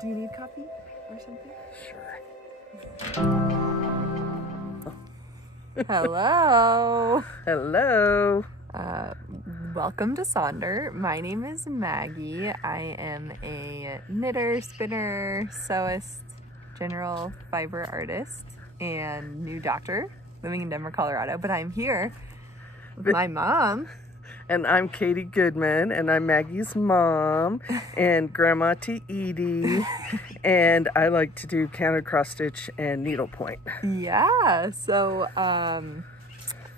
Do you need coffee or something? Sure. Hello. Hello. Welcome to Sonder. My name is Maggie. I am a knitter, spinner, sewist, general fiber artist, and new doctor living in Denver, Colorado. But I'm here with my mom. And I'm Katie Goodman, and I'm Maggie's mom, and Grandma to Edie, and I like to do counter cross stitch and needlepoint. Yeah, so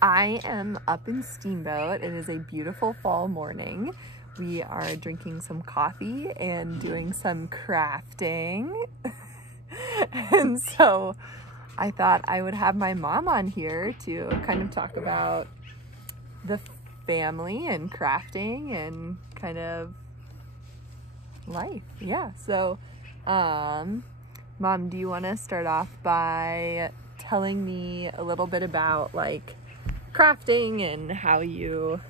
I am up in Steamboat. It is a beautiful fall morning. We are drinking some coffee and doing some crafting. And so I thought I would have my mom on here to kind of talk about the family and crafting and kind of life. Yeah, so Mom, do you want to start off by telling me a little bit about like crafting and how you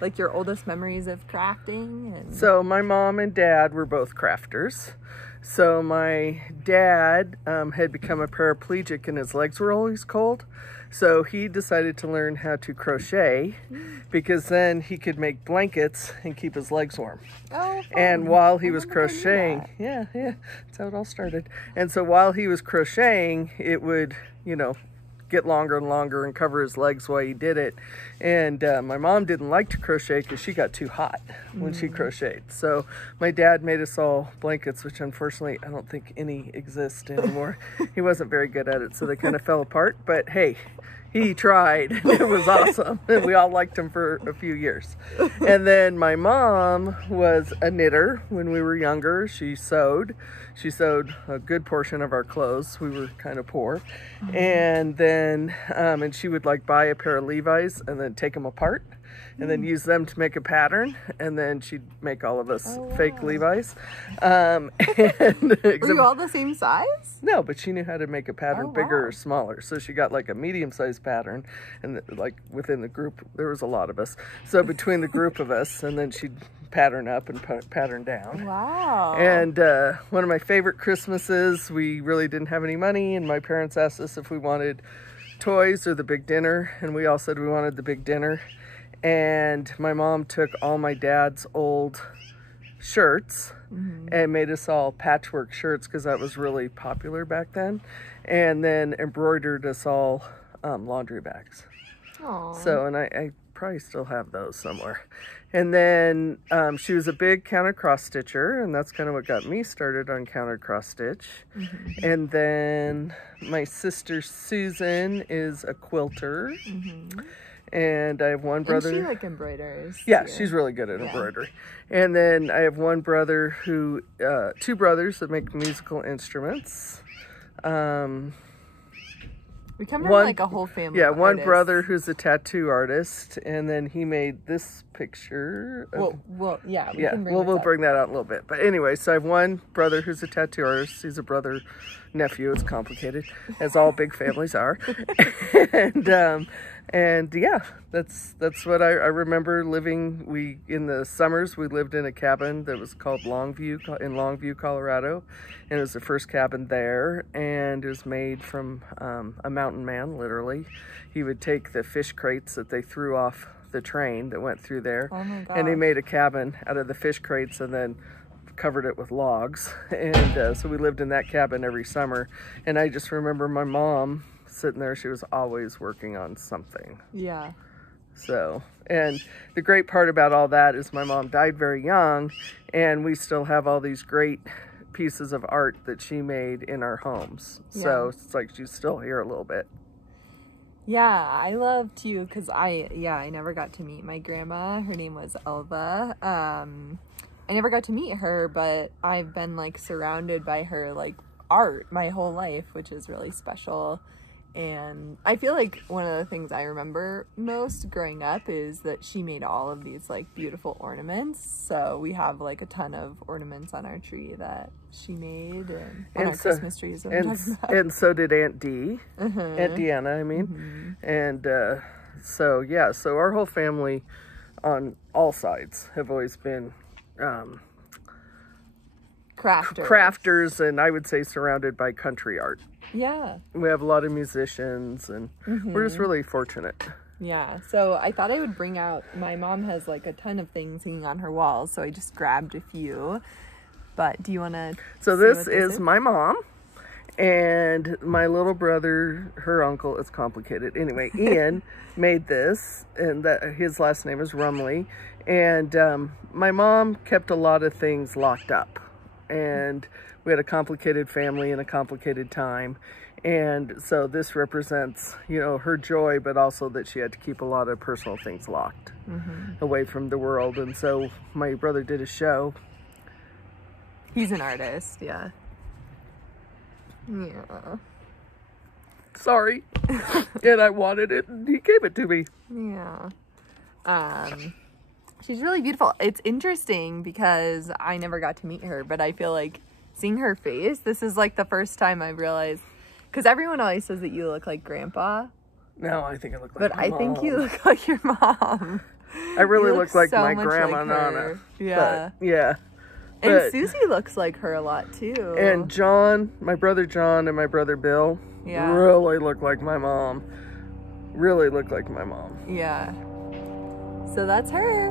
like your oldest memories of crafting? And so my mom and dad were both crafters. So my dad had become a paraplegic and his legs were always cold. So he decided to learn how to crochet because then he could make blankets and keep his legs warm. Oh, fun. And while he was crocheting, yeah, that's how it all started. And so while he was crocheting, it would, get longer and longer and cover his legs while he did it. And my mom didn't like to crochet because she got too hot when she crocheted. So my dad made us all blankets, which unfortunately I don't think any exist anymore. He wasn't very good at it, so they kind of fell apart. But hey, he tried. It was awesome. And we all liked him for a few years. And then my mom was a knitter when we were younger. She sewed. She sewed a good portion of our clothes. We were kind of poor. And then, and she would like buy a pair of Levi's and then take them apart and then use them to make a pattern. And then she'd make all of us fake Levi's. And were you all the same size? No, but she knew how to make a pattern bigger or smaller. So she got like a medium-sized pattern, and like within the group, there was a lot of us. So between the group of us, and then she'd pattern up and pattern down. Wow. And one of my favorite Christmases, we really didn't have any money, and my parents asked us if we wanted toys or the big dinner, and we all said we wanted the big dinner. And my mom took all my dad's old shirts and made us all patchwork shirts because that was really popular back then, and then embroidered us all laundry bags. Aww. So, and I probably still have those somewhere. And then she was a big counter cross stitcher, and that's kind of what got me started on counter cross stitch. And then my sister Susan is a quilter. And I have one brother. And she like embroiders. Yeah, too. she's really good at embroidery. And then I have one brother who, two brothers that make musical instruments. We come from like a whole family. Yeah, of one artists. brother who's a tattoo artist, and then he made this picture. We'll bring that out in a little bit. But anyway, so I have one brother who's a tattoo artist. He's a brother nephew. It's complicated, as all big families are. And yeah, that's what I remember living. In the summers, we lived in a cabin that was called Longview, in Longview, Colorado. And it was the first cabin there. And it was made from a mountain man, literally. He would take the fish crates that they threw off the train that went through there. Oh my God. And he made a cabin out of the fish crates and then covered it with logs. And so we lived in that cabin every summer. And I just remember my mom sitting there. She was always working on something. Yeah. So, and the great part about all that is my mom died very young, and we still have all these great pieces of art that she made in our homes. So it's like she's still here a little bit. Yeah, I love too, because I never got to meet my grandma. Her name was Elva. I never got to meet her, but I've been like surrounded by her like art my whole life, which is really special. And I feel like one of the things I remember most growing up is that she made all of these like beautiful ornaments. So we have like a ton of ornaments on our tree that she made, and on our Christmas trees. And so did Aunt Dee, Aunt Deanna, I mean. And so yeah, so our whole family on all sides have always been crafters, and I would say surrounded by country art. Yeah. We have a lot of musicians, and we're just really fortunate. Yeah, so I thought I would bring out, my mom has like a ton of things hanging on her walls, so I just grabbed a few. But do you want to? So this is my mom and my little brother, her uncle. It's complicated. Anyway, Ian made this, and his last name is Rumley. And my mom kept a lot of things locked up, and we had a complicated family and a complicated time. And so this represents, you know, her joy, but also that she had to keep a lot of personal things locked away from the world. And so my brother did a show. He's an artist, yeah. Yeah. Sorry. And I wanted it, and he gave it to me. Yeah. She's really beautiful. It's interesting because I never got to meet her, but I feel like seeing her face, this is like the first time I realized, because everyone always says that you look like Grandpa. No, I think I look like but my mom. I think you look like your mom. I really look like so my much grandma like Nana. Yeah. But, yeah. And Susie looks like her a lot too. And John, my brother John and my brother Bill, really look like my mom. Really look like my mom. Yeah. So that's her.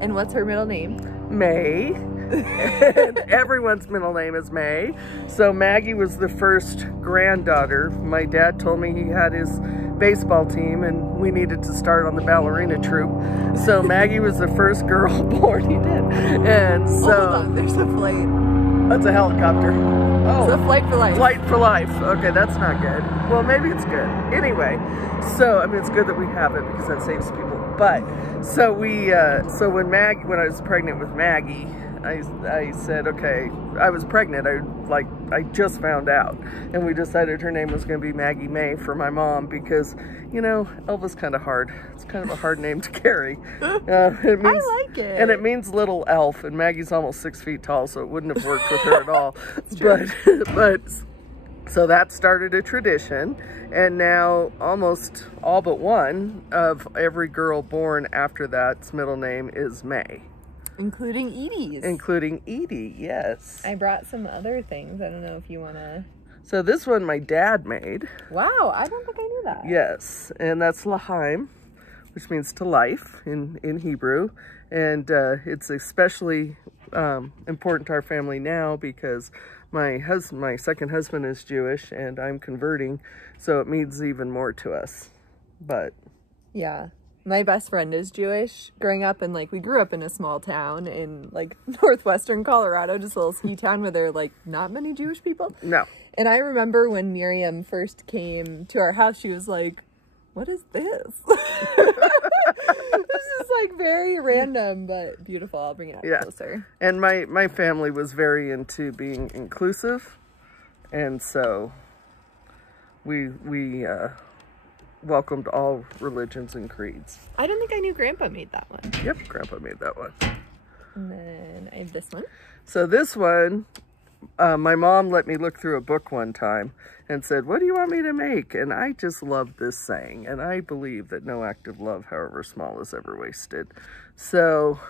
And what's her middle name? May. And everyone's middle name is May. So Maggie was the first granddaughter. My dad told me he had his baseball team and we needed to start on the ballerina troupe. So Maggie was the first girl born. He did. And so... Hold on, there's a flight. That's a helicopter. Oh. It's a flight for life. Flight for life. Okay, that's not good. Well, maybe it's good. Anyway, so, I mean, it's good that we have it because that saves people. But, so when I was pregnant with Maggie, I said, okay, I was pregnant. I just found out. And we decided her name was going to be Maggie May for my mom because, you know, Elva's kind of hard. It's kind of a hard name to carry. It means, I like it. And it means little elf. And Maggie's almost 6 feet tall, so it wouldn't have worked with her at all. But so that started a tradition. And now almost all but one of every girl born after that's middle name is May. Including Edie's. Including Edie, yes. I brought some other things. I don't know if you want to... So this one my dad made. Wow, I don't think I knew that. Yes, and that's Lahaim, which means to life in Hebrew. And it's especially important to our family now because my second husband is Jewish and I'm converting, so it means even more to us. But... yeah. My best friend is Jewish. Growing up in, like, we grew up in a small town in, like, northwestern Colorado, just a little ski town where there are, like, not many Jewish people. No. And I remember when Miriam first came to our house, she was like, what is this? This is, like, very random, but beautiful. I'll bring it up closer. And my family was very into being inclusive. And so we welcomed all religions and creeds. I don't think I knew Grandpa made that one. Yep, Grandpa made that one. And then I have this one. So this one, my mom let me look through a book one time and said, what do you want me to make? And I just love this saying. And I believe that no act of love, however small, is ever wasted. So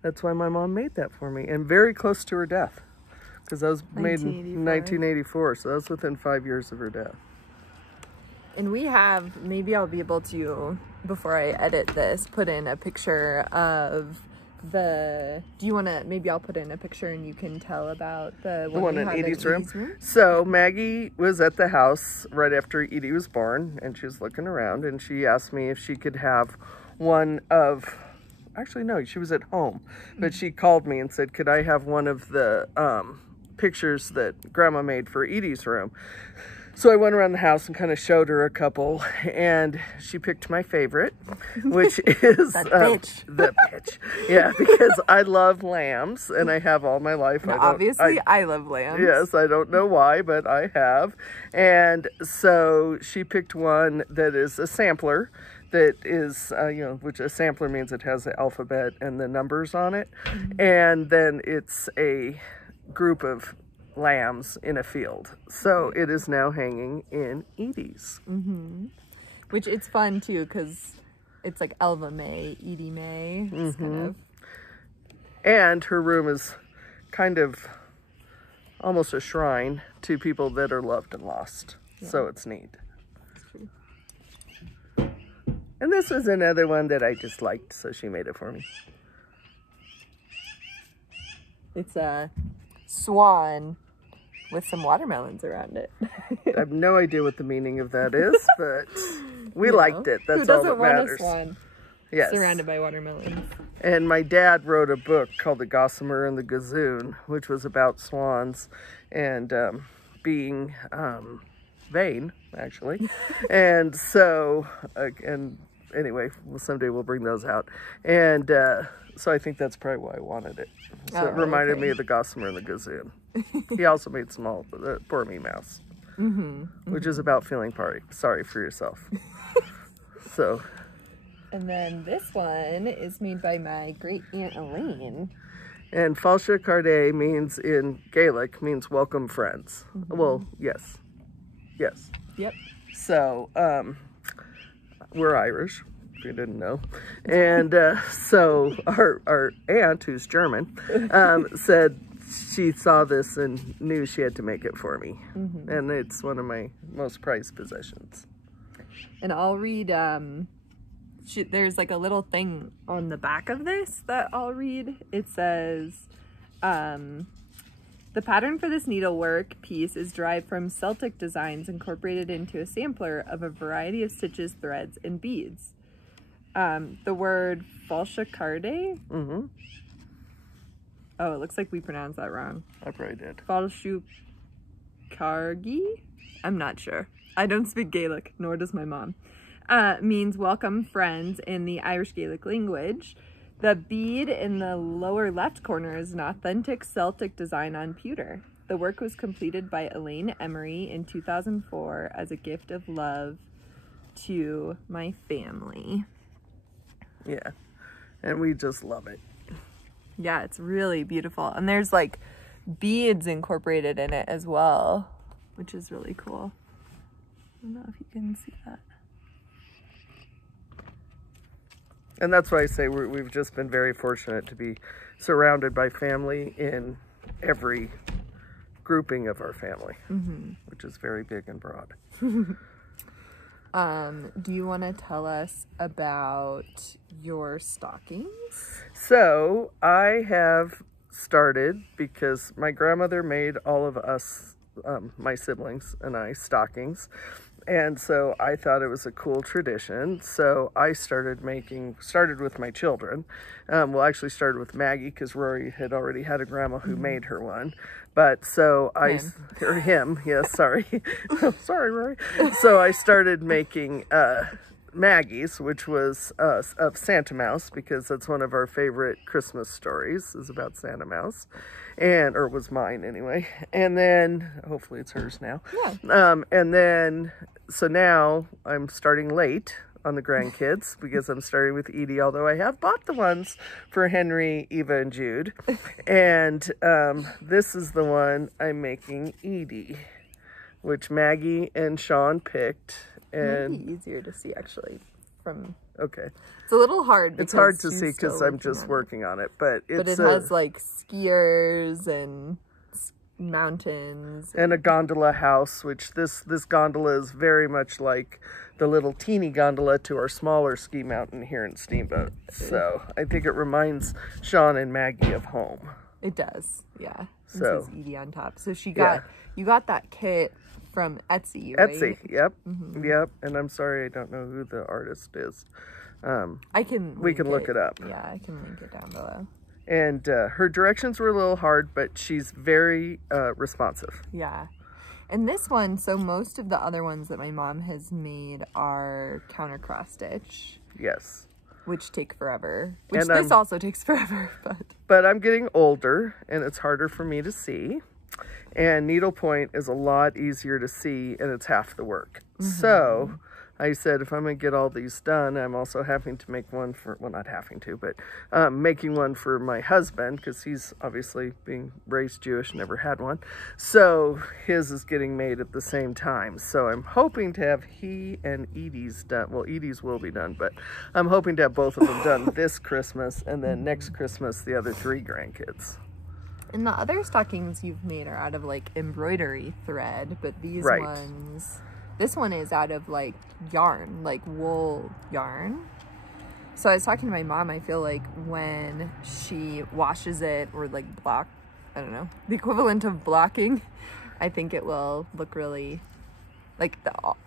that's why my mom made that for me. And very close to her death. Because that was made in 1984. So that was within 5 years of her death. And we have, maybe I'll be able to, before I edit this, put in a picture of the, do you want to, maybe I'll put in a picture and you can tell about the one in Edie's room. So Maggie was at the house right after Edie was born and she was looking around and she asked me if she could have one of, actually no, she was at home, but she called me and said, could I have one of the pictures that Grandma made for Edie's room? So I went around the house and kind of showed her a couple, and she picked my favorite, which is the bitch. Yeah, because I love lambs, and I have all my life. Now, I love lambs. Yes, I don't know why, but I have. And so she picked one that is a sampler, that is, which a sampler means it has the alphabet and the numbers on it. And then it's a group of lambs in a field. So it is now hanging in Edie's. Which it's fun too because it's like Elva May, Edie May. It's kind of... And her room is kind of almost a shrine to people that are loved and lost. Yeah. So it's neat. That's true. And this was another one that I just liked, so she made it for me. It's a swan with some watermelons around it. I have no idea what the meaning of that is, but we liked it. That's all that matters. Who doesn't want a swan surrounded by watermelons? And my dad wrote a book called The Gossamer and the Gazoon, which was about swans and being vain, actually. And so, and anyway, someday we'll bring those out. And so I think that's probably why I wanted it. So it reminded me of The Gossamer and the Gazoon. He also made Small, Poor Me Mouse, which is about feeling sorry for yourself. So. And then this one is made by my great aunt Elaine. And Falcha Cardé means in Gaelic means welcome friends. Well, yes. Yes. Yep. So, we're Irish, if you didn't know. And so our aunt, who's German, said she saw this and knew she had to make it for me. And it's one of my most prized possessions. And I'll read, there's like a little thing on the back of this that I'll read. It says, the pattern for this needlework piece is derived from Celtic designs incorporated into a sampler of a variety of stitches, threads, and beads. The word Falcha Cardé. Oh, it looks like we pronounced that wrong. I probably did. Falchu Cargi? I'm not sure. I don't speak Gaelic, nor does my mom. Means welcome friends in the Irish Gaelic language. The bead in the lower left corner is an authentic Celtic design on pewter. The work was completed by Elaine Emery in 2004 as a gift of love to my family. Yeah, and we just love it. Yeah, it's really beautiful. And there's like beads incorporated in it as well, which is really cool. I don't know if you can see that. And that's why I say we've just been very fortunate to be surrounded by family in every grouping of our family, which is very big and broad. Do you want to tell us about your stockings? So I have started, because my grandmother made all of us, my siblings and I, stockings. And so I thought it was a cool tradition. So I started with my children. Well, actually started with Maggie, because Rory had already had a grandma who made her one. But so him, yes, sorry. Sorry, Rory. So I started making Maggie's, which was of Santa Mouse, because that's one of our favorite Christmas stories, is about Santa Mouse. Or it was mine anyway. And then, hopefully it's hers now. Yeah. And then, so now I'm starting late on the grandkids, because I'm starting with Edie, although I have bought the ones for Henry, Eva, and Jude. And this is the one I'm making Edie, which Maggie and Sean picked. And maybe easier to see, actually, from... Okay. It's a little hard. It's hard to see because I'm just working on it, but it has like skiers and mountains and a gondola house, which this gondola is very much like the little teeny gondola to our smaller ski mountain here in Steamboat. So I think it reminds Sean and Maggie of home. It does, yeah. So it says Edie on top. So you got that kit from Etsy, right? Etsy, yep, yep. And I'm sorry, I don't know who the artist is. We can look it up. Yeah, I can link it down below. And her directions were a little hard, but she's very responsive. Yeah. And this one, so most of the other ones that my mom has made are counter cross stitch. Yes. Which take forever. Which this also takes forever. But I'm getting older, and it's harder for me to see. And needlepoint is a lot easier to see, and it's half the work. So I said, if I'm going to get all these done, I'm also having to make one for, well, not having to, but making one for my husband, because he's obviously being raised Jewish, never had one. So his is getting made at the same time. So I'm hoping to have he and Edie's done. Well, Edie's will be done, but I'm hoping to have both of them done this Christmas, and then next Christmas, the other 3 grandkids. And the other stockings you've made are out of like embroidery thread, but these ones, this one is out of like yarn, like wool yarn. So I was talking to my mom, I feel like when she washes it or like I don't know, the equivalent of blocking, I think it will look really, like,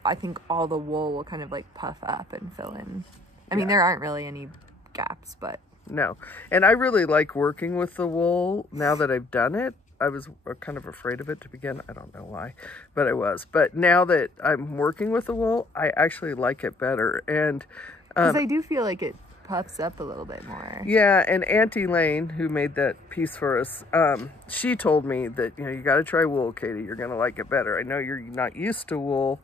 I think all the wool will kind of like puff up and fill in. I mean, there aren't really any gaps, but. No. And I really like working with the wool now that I've done it. I was kind of afraid of it to begin. I don't know why, but I was. But now that I'm working with the wool, I actually like it better. And because I do feel like it puffs up a little bit more. Yeah, and Auntie Lane, who made that piece for us, she told me that, you got to try wool, Katie. You're going to like it better. I know you're not used to wool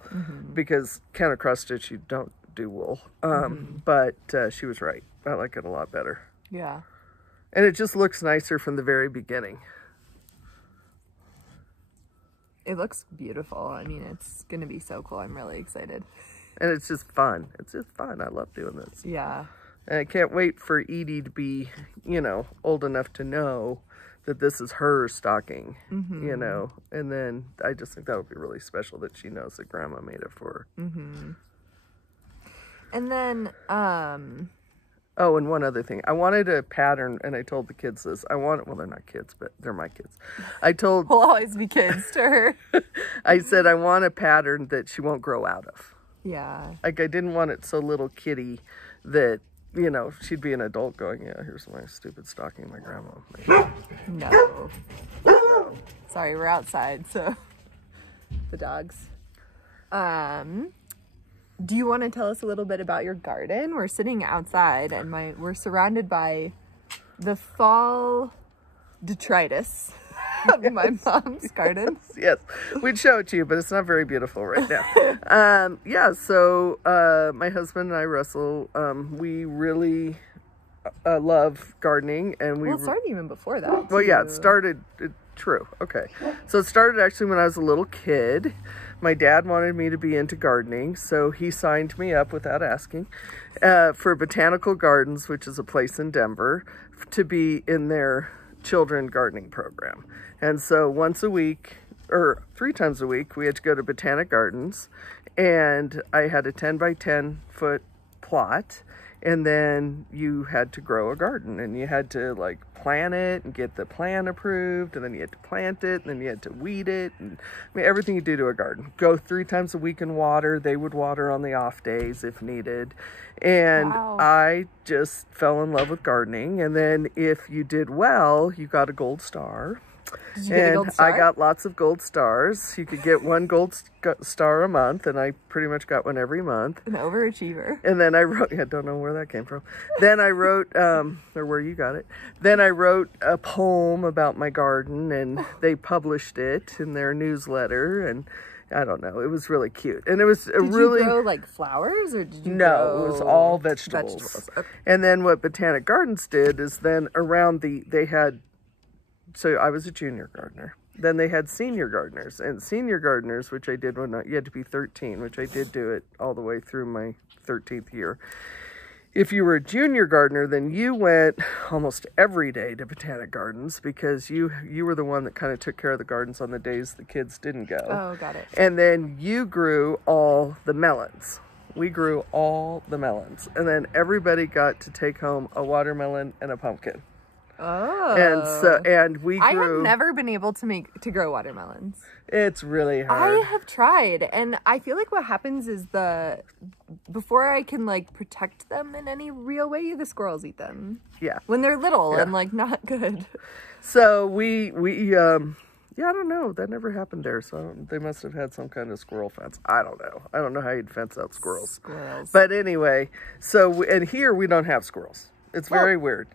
because counter cross stitch, you don't do wool. But she was right. I like it a lot better. Yeah. And it just looks nicer from the very beginning. It looks beautiful. I mean, it's going to be so cool. I'm really excited. And it's just fun. It's just fun. I love doing this. Yeah. And I can't wait for Edie to be, old enough to know that this is her stocking, And then I just think that would be really special that she knows that Grandma made it for her. And then, oh, and one other thing. I wanted a pattern, and I told the kids this. Well, they're not kids, but they're my kids. We'll always be kids to her. I said I want a pattern that she won't grow out of. Yeah. Like, I didn't want it so little kitty that, she'd be an adult going, yeah, here's my stupid stocking my grandma made. No. Sorry, we're outside, so the dogs. Do you want to tell us a little bit about your garden? We're sitting outside and we're surrounded by the fall detritus of my mom's garden. Yes, we'd show it to you, but it's not very beautiful right now. So my husband and I, Russell, we really love gardening, and it started even before that. Well, yeah, it started. True. Okay. So it started actually when I was a little kid. My dad wanted me to be into gardening, so he signed me up without asking for Botanical Gardens, which is a place in Denver, to be in their children gardening program. And so once a week, or 3 times a week, we had to go to Botanic Gardens, and I had a 10 by 10 foot plot, and then you had to grow a garden, and you had to like plant it and get the plan approved, and then you had to plant it, and then you had to weed it, and everything you do to a garden. Go 3 times a week and water. They would water on the off days if needed. And wow. I just fell in love with gardening. And then if you did well, you got a gold star. Did you get a gold star? I got lots of gold stars. You could get 1 gold star a month, and I pretty much got one every month. An overachiever. And then I wrote, I don't know where that came from. Then I wrote, or where you got it. Then I wrote a poem about my garden, and they published it in their newsletter, and I don't know. It was really cute. And it was Did you grow like flowers, or did you No, it was all vegetables. Okay. And then what Botanic Gardens did is then around they had, so I was a junior gardener. Then they had senior gardeners, and senior gardeners, which I did when you had to be 13, which I did do it all the way through my 13th year. If you were a junior gardener, then you went almost every day to Botanic Gardens because you were the one that kind of took care of the gardens on the days the kids didn't go. Oh, got it. And then you grew all the melons. We grew all the melons. And then everybody got to take home a watermelon and a pumpkin. Oh. And we grew. I have never been able to grow watermelons. It's really hard. I have tried, and I feel like what happens is before I can like protect them in any real way, the squirrels eat them. Yeah. When they're little and like not good. So we I don't know. That never happened there. So they must have had some kind of squirrel fence. I don't know. I don't know how you'd fence out squirrels. But anyway, and here we don't have squirrels. It's very weird.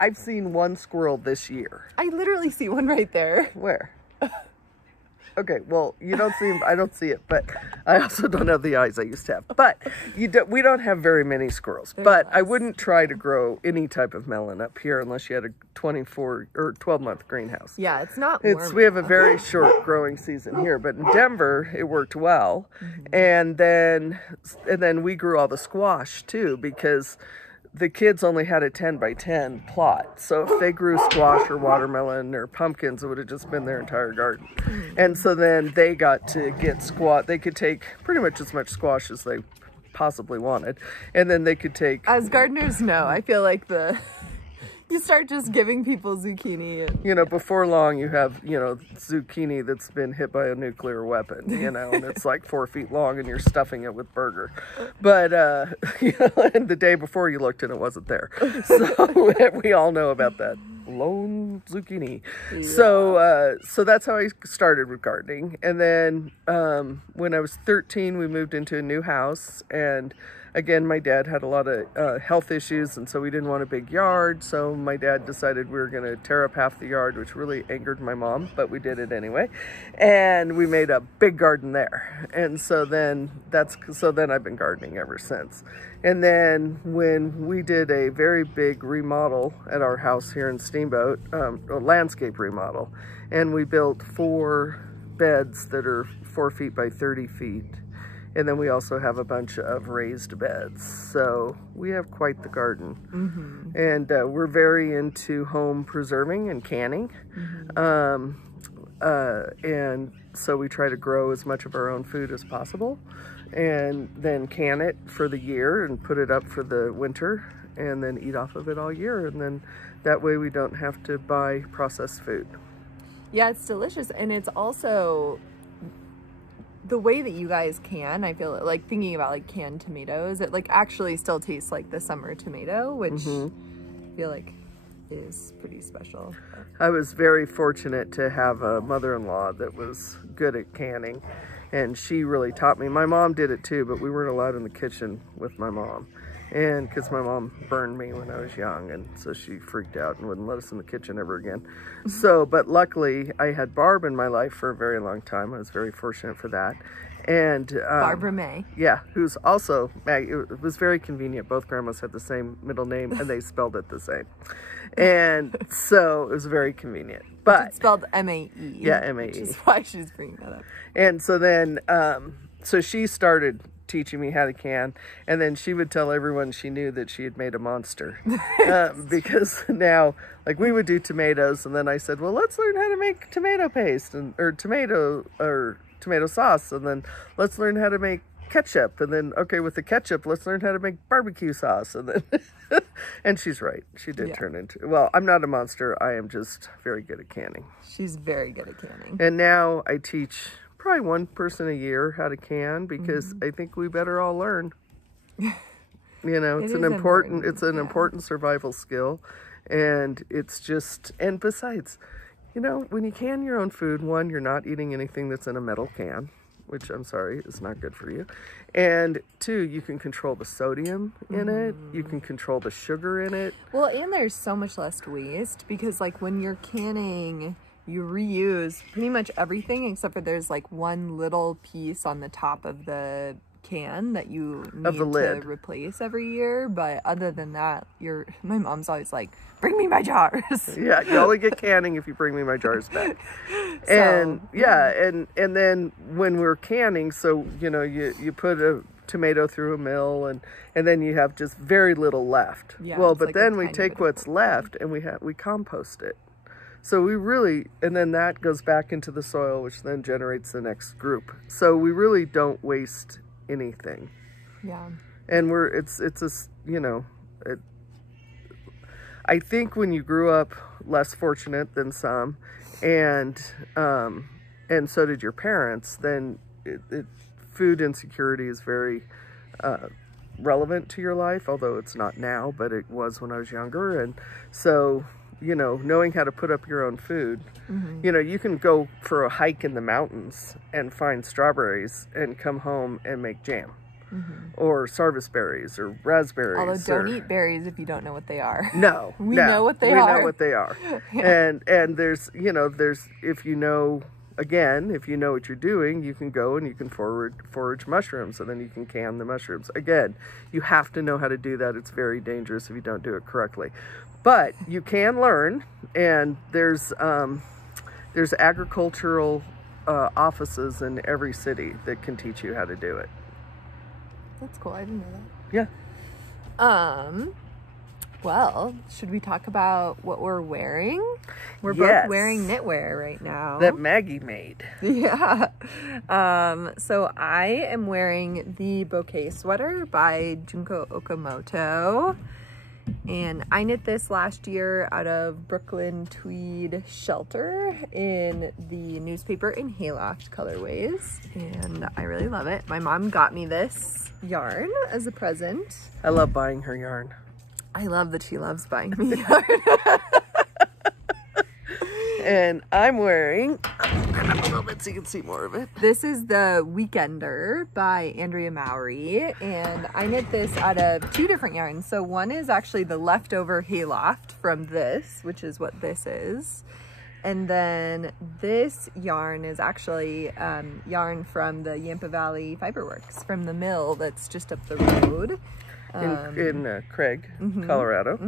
I've seen 1 squirrel this year. I literally see one right there. Where? Okay, well, you don't see him. I don't see it, but I also don't have the eyes I used to have. But we don't have very many squirrels. But I wouldn't try to grow any type of melon up here unless you had a 24 or 12-month greenhouse. Yeah, it's not warm. We have a very short growing season here, but in Denver it worked well. And then we grew all the squash too, because the kids only had a 10 by 10 plot. So if they grew squash or watermelon or pumpkins, it would have just been their entire garden. And so then they got to get they could take pretty much as much squash as they possibly wanted. And then they could take... As gardeners know, I feel like you start just giving people zucchini. And, you know, before long you have, you know, zucchini that's been hit by a nuclear weapon, you know, and it's like 4 feet long and you're stuffing it with burger. But, you know, and the day before you looked and it wasn't there. So we all know about that lone zucchini. Yeah. So that's how I started with gardening. And then when I was 13, we moved into a new house, and again, my dad had a lot of health issues, and so we didn't want a big yard. So my dad decided we were going to tear up half the yard, which really angered my mom, but we did it anyway. And we made a big garden there. And so then I've been gardening ever since. And then when we did a very big remodel at our house here in Steamboat, a landscape remodel, and we built 4 beds that are 4 feet by 30 feet. And then we also have a bunch of raised beds. So we have quite the garden. Mm-hmm. And we're very into home preserving and canning. Mm-hmm. And so we try to grow as much of our own food as possible, and then can it for the year and put it up for the winter, and then eat off of it all year. And then that way we don't have to buy processed food. Yeah, it's delicious. And it's also... the way that you guys can, I feel like thinking about like canned tomatoes, it like actually still tastes like the summer tomato, which I feel like is pretty special. I was very fortunate to have a mother-in-law that was good at canning, and she really taught me. My mom did it too, but we weren't allowed in the kitchen with my mom, and because my mom burned me when I was young, and so she freaked out and wouldn't let us in the kitchen ever again. So, but luckily I had Barb in my life for a very long time. I was very fortunate for that. And Barbara May. Yeah, who's also Maggie. It was very convenient. Both grandmas had the same middle name and they spelled it the same. And so it was very convenient. But it's spelled M-A-E. Yeah, M-A-E. Which is why she's bringing that up. And so then, so she started teaching me how to can, and then she would tell everyone she knew that she had made a monster. Because now, like, we would do tomatoes, and then I said, well, let's learn how to make tomato paste, or tomato sauce, and then let's learn how to make ketchup, and then, okay, with the ketchup, let's learn how to make barbecue sauce, and then, and she's right, she did turn into, well, I'm not a monster, I am just very good at canning. She's very good at canning. And now I teach probably one person a year how to can, because I think we better all learn. You know, it's an important survival skill, and it's just, and besides, you know, when you can your own food, one, you're not eating anything that's in a metal can, which I'm sorry is not good for you, and 2, you can control the sodium in it, you can control the sugar in it. Well, and there's so much less waste, because like when you're canning, you reuse pretty much everything except for there's like one little piece on the top of the can that you need to replace every year. But other than that, my mom's always like, bring me my jars. Yeah, you only get canning if you bring me my jars back. And and then when we're canning, so you know, you put a tomato through a mill, and then you have just very little left. Yeah, well, but like then we take what's left and we compost it. So we really, and then that goes back into the soil, which then generates the next group. So we really don't waste anything. Yeah. And it's a, you know, I think when you grew up less fortunate than some, and so did your parents, then food insecurity is very relevant to your life, although it's not now, but it was when I was younger. And so, you know, knowing how to put up your own food, you know, you can go for a hike in the mountains and find strawberries and come home and make jam, or sarvice berries or raspberries. Although don't eat berries if you don't know what they are. No, we know what they are. We know what they are. Yeah. And there's, you know, if you know what you're doing, you can go and you can forage mushrooms, and then you can can the mushrooms. Again, you have to know how to do that. It's very dangerous if you don't do it correctly. But you can learn, and there's agricultural offices in every city that can teach you how to do it. That's cool. I didn't know that. Yeah. Well, should we talk about what we're wearing? We're Yes. both wearing knitwear right now. That Maggie made. Yeah. So I am wearing the bouquet sweater by Junko Okamoto. And I knit this last year out of Brooklyn Tweed Shelter in the newspaper and hayloft colorways. And I really love it. My mom got me this yarn as a present. I love buying her yarn. I love that she loves buying me yarn. And I'm wearing, I'll open up a little bit so you can see more of it. This is the Weekender by Andrea Mowry, and I knit this out of 2 different yarns. So one is actually the leftover hayloft from this, which is what this is. And then this yarn is actually yarn from the Yampa Valley Fiberworks, from the mill that's just up the road. In Craig, Colorado.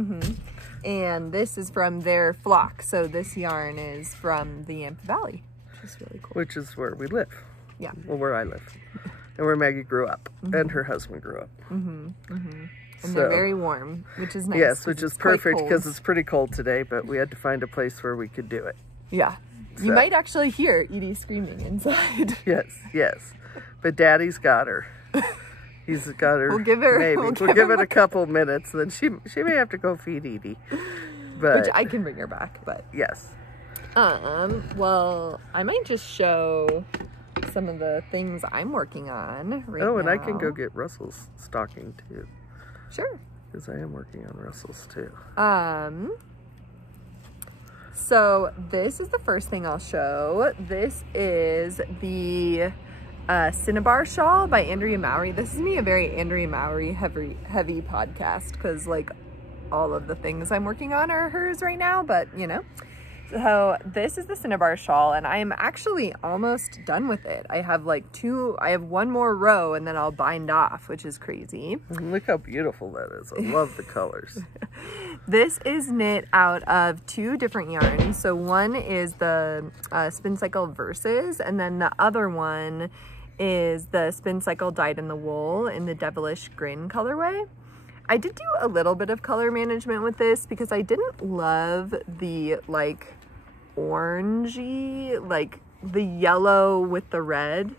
And this is from their flock. So this yarn is from the Yampa Valley, which is really cool. Which is where we live. Yeah. Well, where I live. And where Maggie grew up. And her husband grew up. And they're very warm, which is nice. Yes, which is perfect because it's pretty cold today, but we had to find a place where we could do it. Yeah. You might actually hear Edie screaming inside. Yes. But Daddy's got her. He's got her. We'll give her. Maybe. We'll give it a couple minutes, then she may have to go feed Edie. But which I can bring her back, but yes. Well, I might just show some of the things I'm working on right now. Oh, and I can go get Russell's stocking too. Sure. Because I am working on Russell's too. So this is the first thing I'll show. This is the Cinnabar Shawl by Andrea Mowry. This is me a very Andrea Mowry heavy podcast because like all of the things I'm working on are hers right now, but you know. So this is the Cinnabar Shawl and I am actually almost done with it. I have one more row and then I'll bind off, which is crazy. Look how beautiful that is. I love the colors. This is knit out of 2 different yarns. So one is the Spincycle Versus and then the other one is the Spincycle Dyed in the Wool in the Devilish Grin colorway. I did do a little bit of color management with this because I didn't love the like orangey, like the yellow with the red.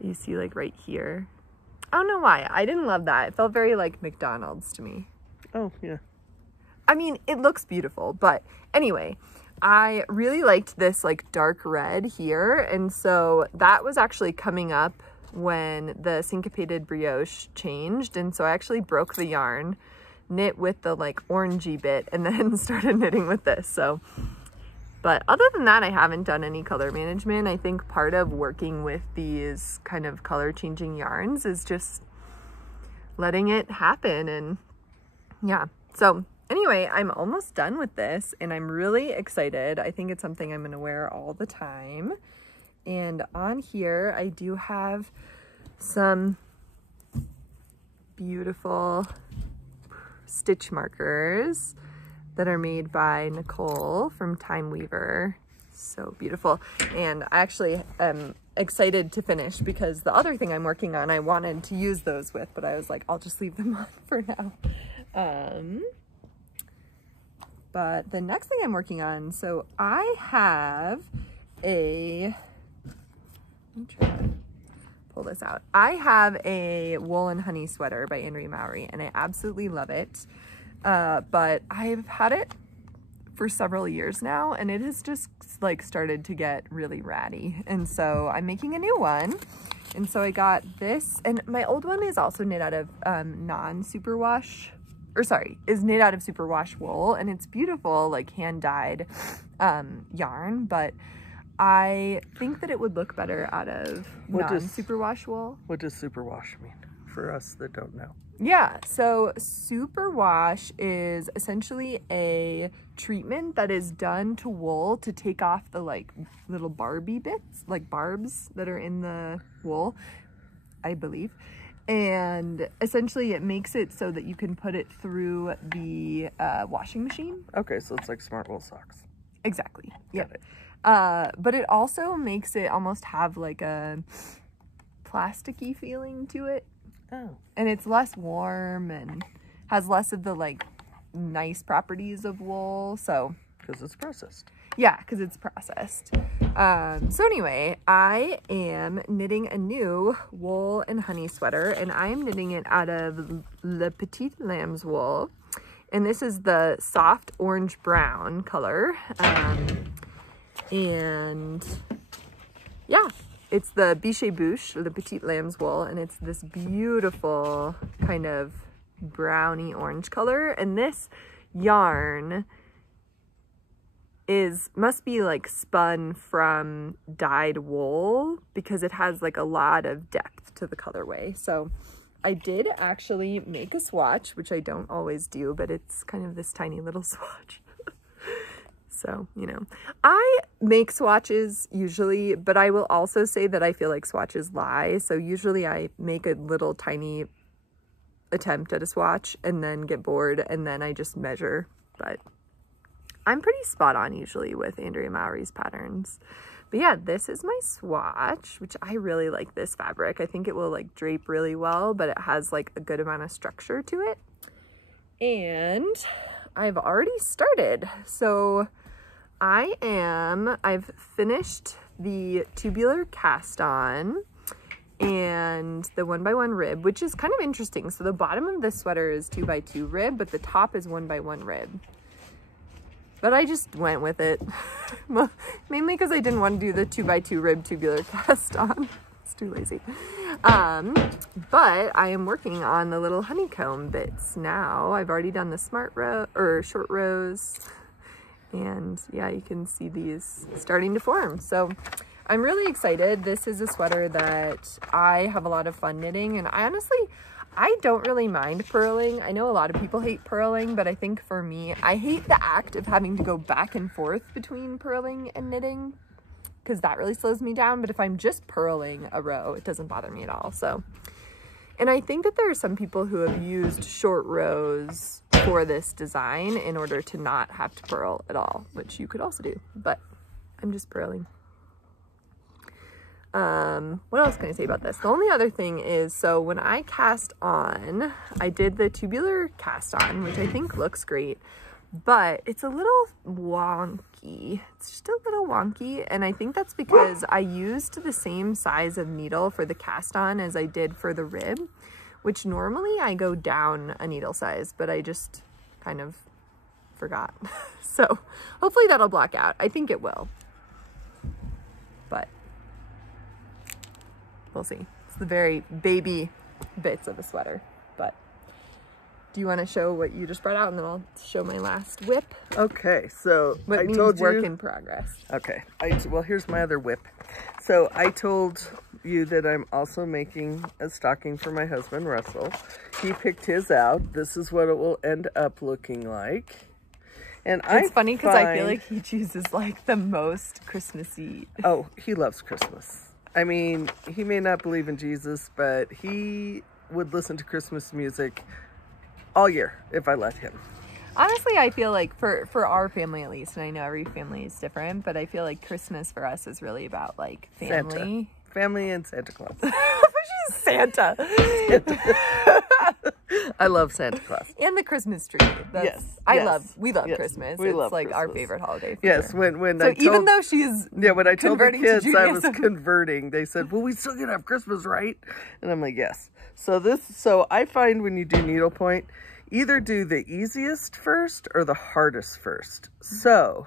You see like right here. I don't know why. I didn't love that. It felt very like McDonald's to me. Oh, yeah. I mean, it looks beautiful, but anyway, I really liked this like dark red here. And so that was actually coming up when the syncopated brioche changed. And so I actually broke the yarn, knit with the like orangey bit, and then started knitting with this. So, but other than that, I haven't done any color management. I think part of working with these kind of color changing yarns is just letting it happen. And yeah, so anyway, I'm almost done with this and I'm really excited. I think it's something I'm going to wear all the time. And on here, I do have some beautiful stitch markers that are made by Nicole from Time Weaver. So beautiful. And I actually am excited to finish because the other thing I'm working on, I wanted to use those with, but I was like, I'll just leave them on for now. But the next thing I'm working on, so I have let me try to pull this out. I have a wool and honey sweater by Andrea Mowry and I absolutely love it. But I've had it for several years now and it has just like started to get really ratty. And so I'm making a new one. And so I got this, and my old one is also knit out of is knit out of superwash wool, and it's beautiful, like hand-dyed yarn, but I think that it would look better out of non-superwash wool. What does superwash mean for us that don't know? Yeah, so superwash is essentially a treatment that is done to wool to take off the like little Barbie bits, like barbs that are in the wool, I believe. And essentially it makes it so that you can put it through the washing machine. Okay, so it's like smart wool socks. Exactly. Yeah. Got it. But it also makes it almost have like a plasticky feeling to it. Oh. And it's less warm and has less of the like nice properties of wool. So because it's processed. Yeah, because it's processed. So anyway, I am knitting a new wool and honey sweater, and I'm knitting it out of Le Petit Lambswool. And this is the soft orange brown color. And yeah, it's the Bûches, Le Petit Lambswool, and it's this beautiful kind of browny orange color. And this yarn must be like spun from dyed wool because it has like a lot of depth to the colorway. So I did actually make a swatch, which I don't always do, but it's kind of this tiny little swatch. So, you know, I make swatches usually, but I will also say that I feel like swatches lie. So usually I make a little tiny attempt at a swatch and then get bored and then I just measure, but I'm pretty spot on usually with Andrea Mowry's patterns. But yeah, this is my swatch, which I really like this fabric. I think it will like drape really well, but it has like a good amount of structure to it. And I've already started. So I've finished the tubular cast on and the 1x1 rib, which is kind of interesting. So the bottom of this sweater is 2x2 rib, but the top is 1x1 rib. But I just went with it, mainly because I didn't want to do the 2x2 rib tubular cast on. It's too lazy. But I am working on the little honeycomb bits now. I've already done the smart row or short rows, and yeah, you can see these starting to form. So I'm really excited. This is a sweater that I have a lot of fun knitting, and I don't really mind purling. I know a lot of people hate purling, but I think for me, I hate the act of having to go back and forth between purling and knitting because that really slows me down. But if I'm just purling a row, it doesn't bother me at all. So, and I think that there are some people who have used short rows for this design in order to not have to purl at all, which you could also do, but I'm just purling. What else can I say about this? The only other thing is, so when I cast on, I did the tubular cast on, which I think looks great, but it's a little wonky. It's just a little wonky, and I think that's because I used the same size of needle for the cast on as I did for the rib, which normally I go down a needle size, but I just kind of forgot. So hopefully that'll block out. I think it will, but we'll see. It's the very baby bits of the sweater, but do you want to show what you just brought out and then I'll show my last whip? Okay, so what I means told you work in progress. Okay, well, here's my other whip. So I told you that I'm also making a stocking for my husband, Russell. He picked his out. This is what it will end up looking like. And it's funny because I feel like he chooses like the most Christmassy. Oh, he loves Christmas. I mean, he may not believe in Jesus, but he would listen to Christmas music all year if I let him. Honestly, I feel like for our family at least, and I know every family is different, but I feel like Christmas for us is really about like family. Santa. Family and Santa Claus. She's Santa. I love Santa Claus. And the Christmas tree. Yes. We love yes. Christmas. We love like Christmas. our favorite holiday. Yes, sure. when so I told, even though she's when I told the kids I was Judaism. converting, they said, "Well, we still gonna have Christmas, right?" And I'm like, "Yes." So I find when you do needlepoint, either do the easiest first or the hardest first. So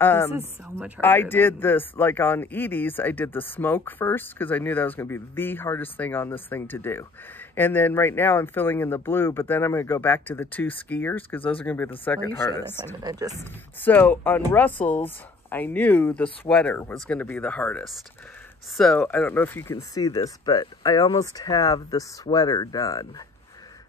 this is so much harder. I did this, like on Edie's, I did the smoke first because I knew that was going to be the hardest thing on this thing to do. And then right now I'm filling in the blue, but then I'm going to go back to the 2 skiers because those are going to be the second hardest. I'm gonna just... So on Russell's, I knew the sweater was going to be the hardest. So I don't know if you can see this, but I almost have the sweater done.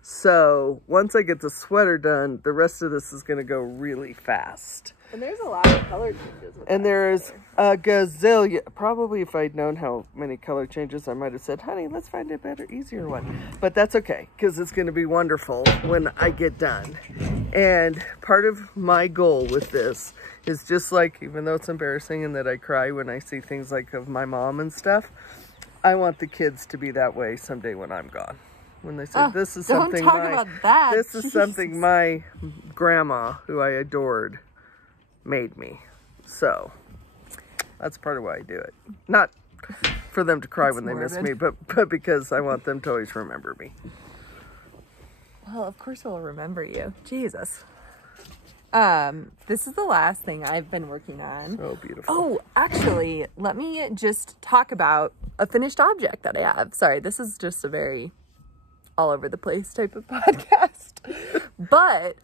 So once I get the sweater done, the rest of this is going to go really fast. And there's a lot of color changes with And there's a gazillion. Probably if I'd known how many color changes, I might have said, honey, let's find a better, easier one. But that's okay, because it's going to be wonderful when I get done. And part of my goal with this is just like, even though it's embarrassing and that I cry when I see things like of my mom and stuff, I want the kids to be that way someday when I'm gone. when they said, this is don't something talk about that. this is something my grandma, who I adored, made me. So that's part of why I do it. Not for them to cry when they miss me, but because I want them to always remember me. Well, of course we'll remember you. Jesus. This is the last thing I've been working on. So beautiful. Oh, actually, let me just talk about a finished object that I have. Sorry, this is just a very all over the place type of podcast. But,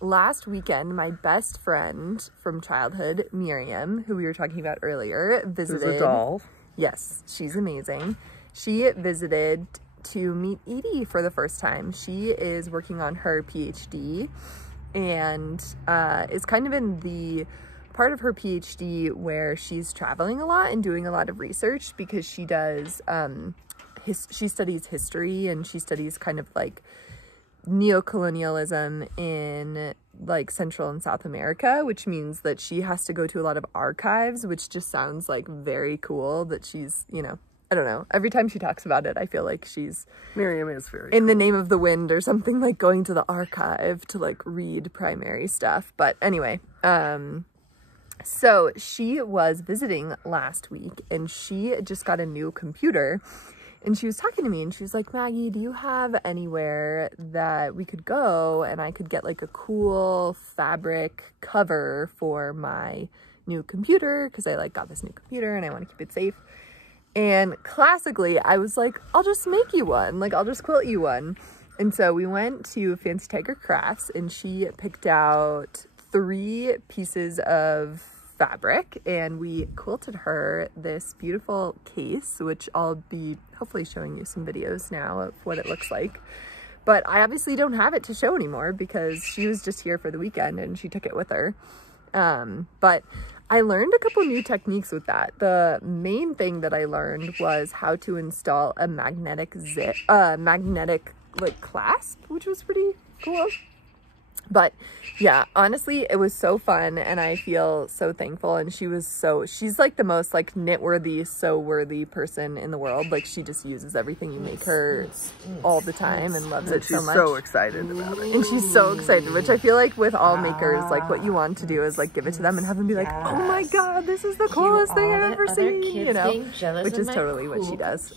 last weekend, my best friend from childhood, Miriam, who we were talking about earlier, visited. Who's a doll. Yes, she's amazing. She visited to meet Edie for the first time. She is working on her PhD and is kind of in the part of her PhD where she's traveling a lot and doing a lot of research, because she does, she studies history, and she studies kind of like neocolonialism in like Central and South America, which means that she has to go to a lot of archives, which just sounds like very cool that she's, you know, I don't know. Every time she talks about it, I feel like she's Miriam is very in the name of the wind or something, like going to the archive to like read primary stuff. But anyway, so she was visiting last week, and she just got a new computer, and she was talking to me, and she was like, Maggie, do you have anywhere that we could go and I could get like a cool fabric cover for my new computer? Because I like got this new computer and I want to keep it safe. And classically, I was like, I'll just make you one. Like, I'll just quilt you one. And so we went to Fancy Tiger Crafts, and she picked out 3 pieces of fabric, and we quilted her this beautiful case, which I'll be hopefully showing you some videos now of what it looks like. But I obviously don't have it to show anymore because she was just here for the weekend and she took it with her. But I learned a couple new techniques with that. The main thing that I learned was how to install a magnetic like clasp, which was pretty cool. But yeah, honestly, it was so fun, and I feel so thankful. And she's like the most like knit-worthy, sew-worthy person in the world. Like, she just uses everything you make her all the time and loves it so much. She's so excited about it. And she's so excited, which I feel like with all makers, like what you want to do is like give it to them and have them be like, oh my God, this is the coolest thing I've ever seen, you know, which is totally what she does.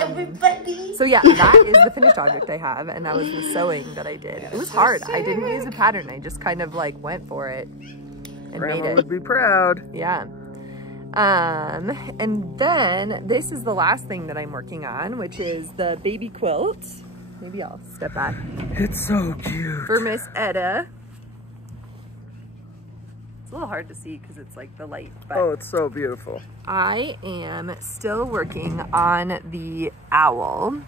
Everybody. So yeah, that is the finished object I have, and that was the sewing that I did. It was hard. I didn't use a pattern. I just kind of like went for it and Grandma made it. would be proud. Yeah. And then this is the last thing that I'm working on, which is the baby quilt. Maybe I'll step back. It's so cute. For Miss Etta. It's a little hard to see because it's like the light, but oh, it's so beautiful. I am still working on the owl.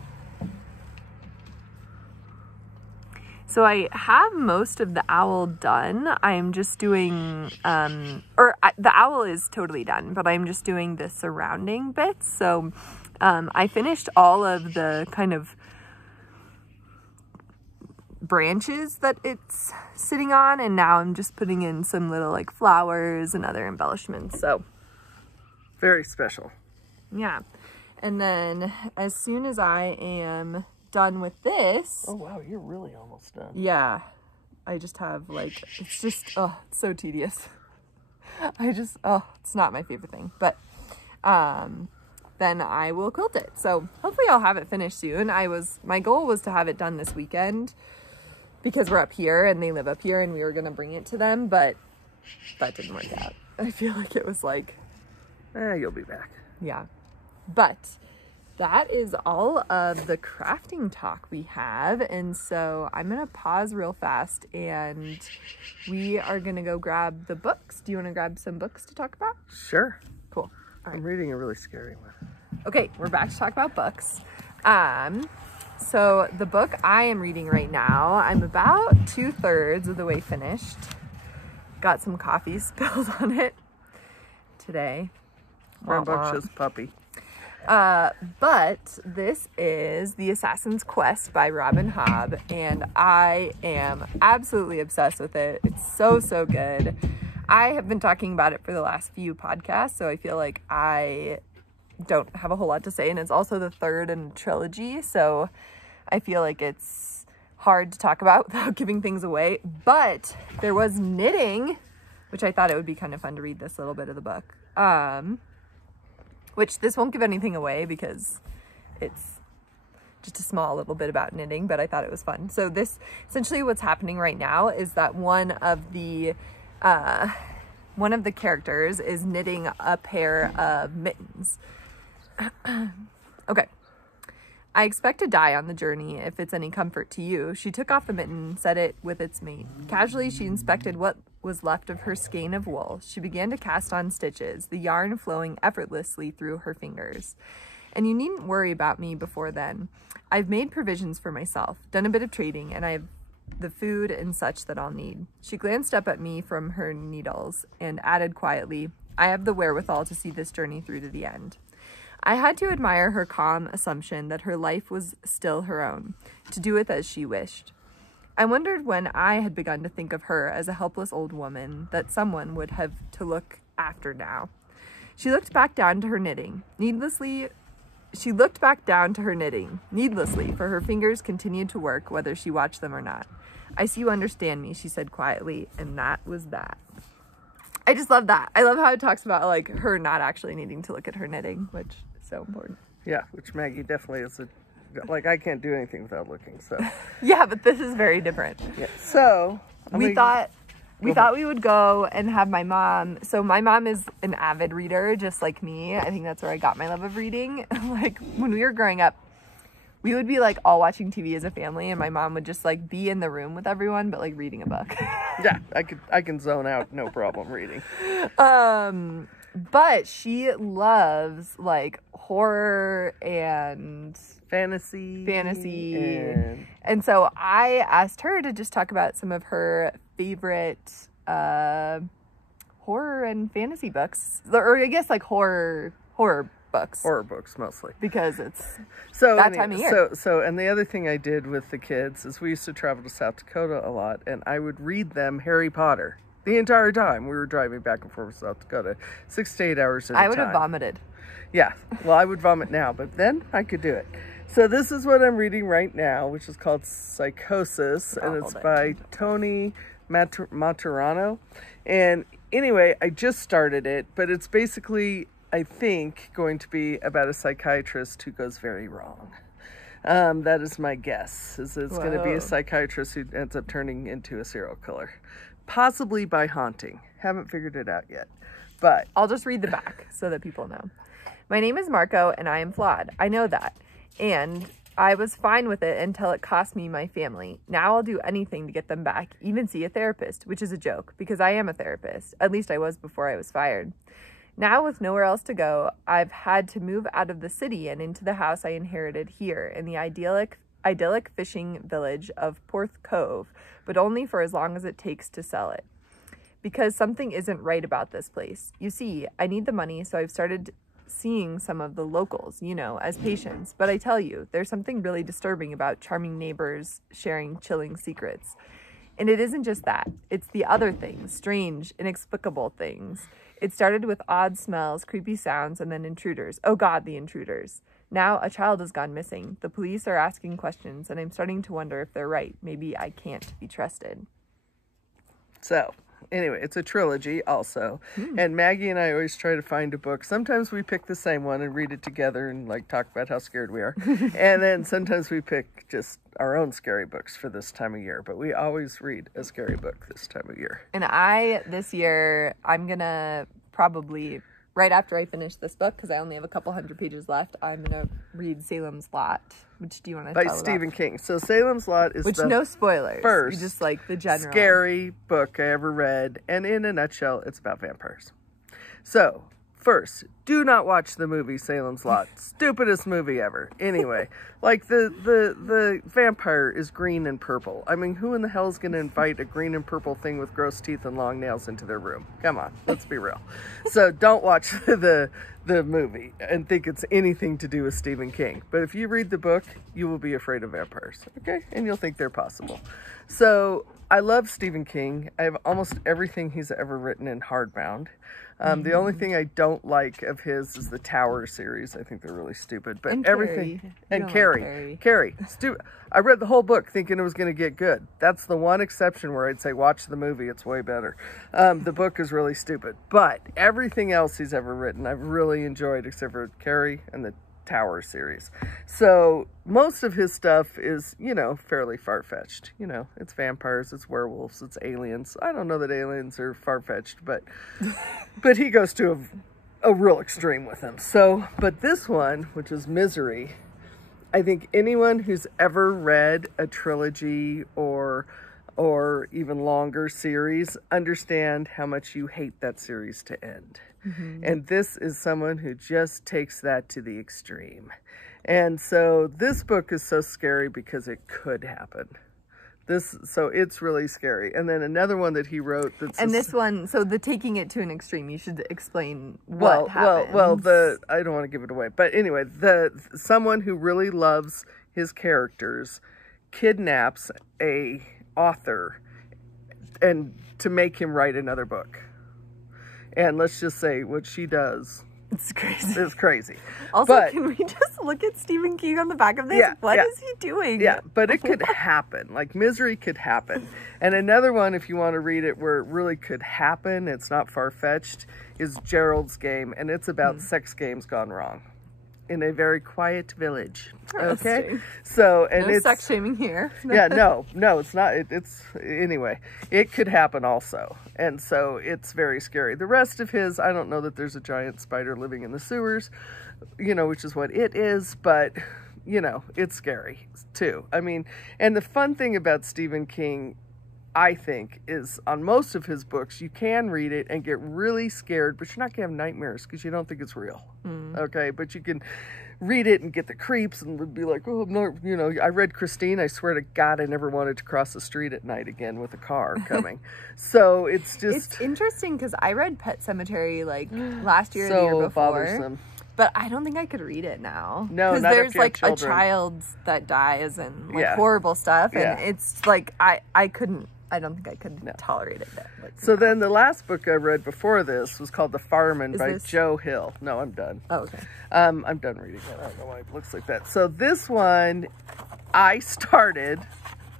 So I have most of the owl done. I'm just doing, the owl is totally done, but I'm just doing the surrounding bits. So I finished all of the kind of branches that it's sitting on, and now I'm just putting in some little like flowers and other embellishments. So very special. Yeah. And then as soon as I am done with this, oh wow, you're really almost done. yeah, I just have like, it's just, oh, it's so tedious. It's not my favorite thing, but then I will quilt it. So hopefully I'll have it finished soon. My goal was to have it done this weekend because we're up here and they live up here, and we were going to bring it to them, but that didn't work out. I feel like it was like, you'll be back. yeah. But that is all of the crafting talk we have. And so I'm going to pause real fast, and we are going to go grab the books. Do you want to grab some books to talk about? Sure. Cool. All right. I'm reading a really scary one. Okay, we're back to talk about books. So the book I am reading right now, I'm about 2/3 of the way finished. Got some coffee spilled on it today. Rambunctious puppy. But this is The Assassin's Quest by Robin Hobb, and I am absolutely obsessed with it. It's so, so good. I have been talking about it for the last few podcasts, so I feel like I don't have a whole lot to say, and it's also the third in a trilogy, so I feel like it's hard to talk about without giving things away. But there was knitting, which I thought it would be kind of fun to read this little bit of the book. Which this won't give anything away because it's just a small little bit about knitting, but I thought it was fun. So this, essentially what's happening right now is that one of the characters is knitting a pair of mittens. Okay. I expect to die on the journey if it's any comfort to you. She took off the mitten, set it with its mate. Casually, she inspected what was left of her skein of wool. She began to cast on stitches, the yarn flowing effortlessly through her fingers. And you needn't worry about me before then. I've made provisions for myself, done a bit of trading, and I have the food and such that I'll need. She glanced up at me from her needles and added quietly, I have the wherewithal to see this journey through to the end. I had to admire her calm assumption that her life was still her own, to do with as she wished. I wondered when I had begun to think of her as a helpless old woman that someone would have to look after now. She looked back down to her knitting. Needlessly, for her fingers continued to work whether she watched them or not. I see you understand me, she said quietly, and that was that. I just love that. I love how it talks about like her not actually needing to look at her knitting, which is so important. Yeah, which Maggie definitely is like, I can't do anything without looking, so. Yeah, but this is very different. Yeah. So we thought we would go and have my mom. So my mom is an avid reader, just like me. I think that's where I got my love of reading. Like when we were growing up, we would be like all watching TV as a family, and my mom would just like be in the room with everyone, but like reading a book. Yeah, I can zone out, no problem reading. But she loves like horror and fantasy. And so I asked her to just talk about some of her favorite horror and fantasy books, or I guess like horror books. Horror books mostly. Because it's that time of year. So and the other thing I did with the kids is we used to travel to South Dakota a lot, and I would read them Harry Potter the entire time we were driving back and forth to South Dakota, 6 to 8 hours at a time. I would have vomited. Yeah, well, I would vomit now, but then I could do it. So this is what I'm reading right now, which is called Psychosis, and it's by Tony Maturano. And anyway, I just started it, but it's basically, I think, going to be about a psychiatrist who goes very wrong. That is my guess, is it's going to be a psychiatrist who ends up turning into a serial killer. Possibly by haunting. Haven't figured it out yet. But I'll just read the back so that people know. My name is Marco, and I am flawed. I know that. And I was fine with it until it cost me my family. Now I'll do anything to get them back, even see a therapist, which is a joke, because I am a therapist. At least I was before I was fired. Now, with nowhere else to go, I've had to move out of the city and into the house I inherited here in the idyllic fishing village of Porth Cove, but only for as long as it takes to sell it. Because something isn't right about this place. You see, I need the money, so I've started seeing some of the locals, as patients. But I tell you, there's something really disturbing about charming neighbors sharing chilling secrets. And it isn't just that. It's the other things, strange, inexplicable things. It started with odd smells, creepy sounds, and then intruders. Oh God, the intruders. Now a child has gone missing. The police are asking questions, and I'm starting to wonder if they're right. Maybe I can't be trusted. So, anyway, it's a trilogy also. And Maggie and I always try to find a book. Sometimes we pick the same one and read it together and like talk about how scared we are. And then sometimes we pick just our own scary books for this time of year. But we always read a scary book this time of year. And this year, I'm going to probably, right after I finish this book, because I only have a couple hundred pages left, I'm going to read Salem's Lot. Which do you want to tell about? By Stephen King. So Salem's Lot is no spoilers. First just like the general scary book I ever read, and in a nutshell, it's about vampires. So first, do not watch the movie Salem's Lot. Stupidest movie ever. Anyway, like the vampire is green and purple. I mean, who in the hell is going to invite a green and purple thing with gross teeth and long nails into their room? Come on, let's be real. So don't watch the movie and think it's anything to do with Stephen King. But if you read the book, you will be afraid of vampires, okay? And you'll think they're possible. So I love Stephen King. I have almost everything he's ever written in hardbound. The only thing I don't like of his is the Tower series. I think they're really stupid. But and everything Carrie. Carrie, stupid. I read the whole book thinking it was going to get good. That's the one exception where I'd say watch the movie. It's way better. The book is really stupid. But everything else he's ever written, I've really enjoyed, except for Carrie and the Tower series. So most of his stuff is, you know, fairly far-fetched. You know, it's vampires, it's werewolves, it's aliens. I don't know that aliens are far-fetched, but but he goes to a real extreme with them. So, but this one, which is Misery, I think anyone who's ever read a trilogy or even longer series understand how much you hate that series to end. And this is someone who just takes that to the extreme. And so this book is so scary because it could happen. So it's really scary. And then another one that he wrote that's... And this one, so the taking it to an extreme, you should explain what happens. Well, I don't want to give it away. But anyway, someone who really loves his characters kidnaps a author and to make him write another book. And let's just say what she does. It's crazy. It's crazy. Also, can we just look at Stephen King on the back of this? Yeah, What is he doing? Yeah, but it could happen. Like, Misery could happen. And another one, if you want to read it, where it really could happen, it's not far-fetched, is Gerald's Game. And it's about sex games gone wrong in a very quiet village. Okay? So, and no it's... sex shaming here. Yeah, no, it's not. It's anyway, it could happen also. And so it's very scary. The rest of his, I don't know that there's a giant spider living in the sewers, you know, which is what it is, but, you know, it's scary too. I mean, and the fun thing about Stephen King, I think, is on most of his books, you can read it and get really scared, but you're not going to have nightmares because you don't think it's real. Okay, but you can read it and get the creeps and be like, oh, no, you know, I read Christine. I swear to God, I never wanted to cross the street at night again with a car coming. So it's just... It's interesting because I read Pet Sematary like last year or so the year before. Bothersome. But I don't think I could read it now. No, because not if there's you have like a children. child that dies and like Yeah. horrible stuff, and Yeah. it's like I couldn't. I don't think I could tolerate it. Like, So then the last book I read before this was called The Fireman by this- Joe Hill. No, I'm done. Oh, okay. I'm done reading it. I don't know why it looks like that. So this one I started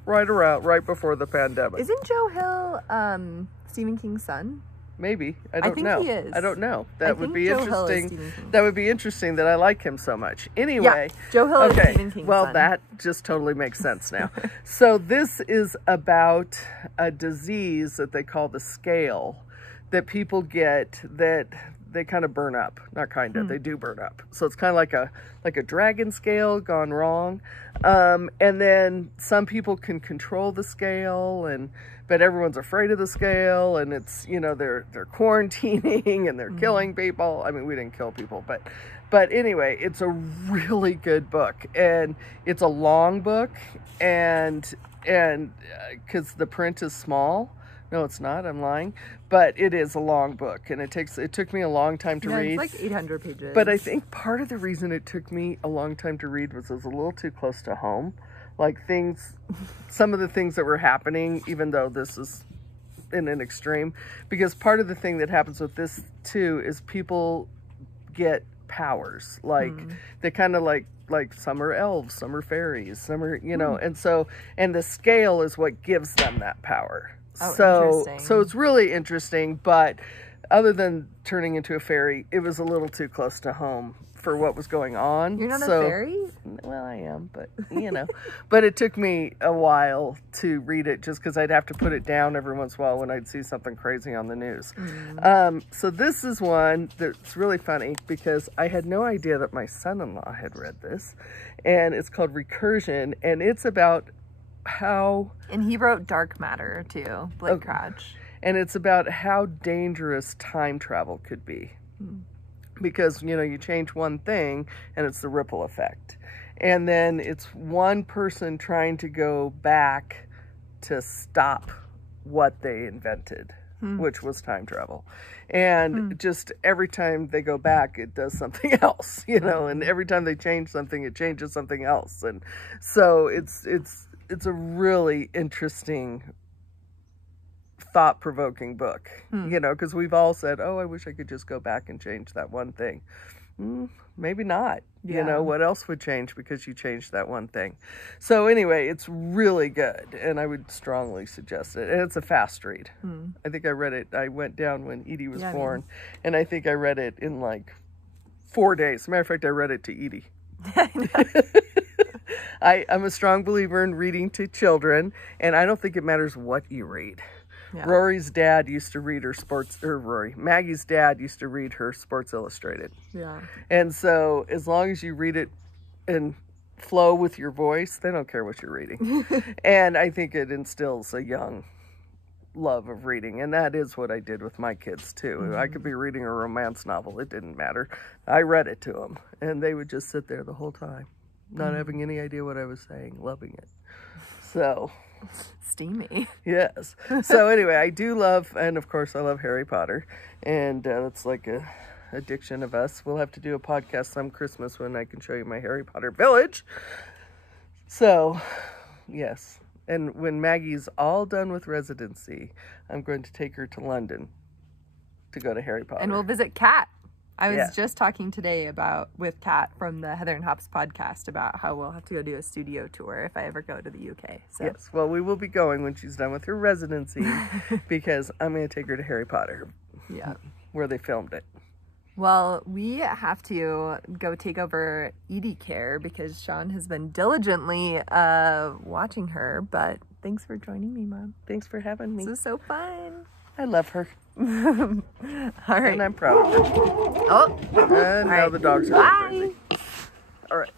right before the pandemic. Isn't Joe Hill Stephen King's son? Maybe. I don't think know. he is. I don't know. I That would think be Joe Hill is interesting. Stephen King. That would be interesting that I like him so much. Anyway. Yeah, Joe Hill is okay. Stephen King's Well, son. that just totally makes sense now. So this is about a disease that they call the scale that people get that they kind of burn up. Not kind of, they do burn up. So it's kind of like a dragon scale gone wrong. And then some people can control the scale, but everyone's afraid of the scale, and it's, you know, they're quarantining and they're killing people. I mean, we didn't kill people, but anyway, it's a really good book, and it's a long book, and because the print is small. No, it's not. I'm lying. But it is a long book, and it took me a long time to read. It's like 800 pages. But I think part of the reason it took me a long time to read was it was a little too close to home. Like some of the things that were happening, even though this is in an extreme, because part of the thing that happens with this too is people get powers. Like they kind of like some are elves, some are fairies, some are, you know, and the scale is what gives them that power. Oh, So it's really interesting, but other than turning into a fairy, it was a little too close to home for what was going on. You're not a fairy? Well, I am, but, you know. But it took me a while to read it just because I'd have to put it down every once in a while when I'd see something crazy on the news. So this is one that's really funny because I had no idea that my son-in-law had read this. And it's called Recursion, and it's about how... And he wrote Dark Matter, too, Blake Crouch. And it's about how dangerous time travel could be. Because, you know, you change one thing and it's the ripple effect. And then it's one person trying to go back to stop what they invented, which was time travel. And just every time they go back, it does something else, you know, and every time they change something, it changes something else. And so it's a really interesting thought-provoking book, you know, because we've all said, oh, I wish I could just go back and change that one thing. Maybe not. Yeah. You know, what else would change because you changed that one thing? So anyway, it's really good, and I would strongly suggest it. And it's a fast read. I think I read it. I went down when Edie was born, and I think I read it in like 4 days. As a matter of fact, I read it to Edie. I'm a strong believer in reading to children, and I don't think it matters what you read. Yeah. Rory's dad used to read her Maggie's dad used to read her Sports Illustrated. Yeah. And so as long as you read it and flow with your voice, they don't care what you're reading. And I think it instills a young love of reading. And that is what I did with my kids too. I could be reading a romance novel. It didn't matter. I read it to them and they would just sit there the whole time, not having any idea what I was saying, loving it. So... steamy. Yes. So anyway, I do love, and of course I love Harry Potter, and that's like a addiction of us. We'll have to do a podcast some Christmas when I can show you my Harry Potter village. So, yes. And when Maggie's all done with residency, I'm going to take her to London to go to Harry Potter. And we'll visit Kat. I was just talking today with Kat from the Heather and Hops podcast about how we'll have to go do a studio tour if I ever go to the UK. So. Yes, well, we will be going when she's done with her residency because I'm going to take her to Harry Potter. Yeah. Where they filmed it. Well, we have to go take over Edie care because Sean has been diligently watching her, but thanks for joining me, Mom. Thanks for having me. This is so fun. I love her. All right. And I'm proud of her. Oh. And now the dogs are going crazy. All right.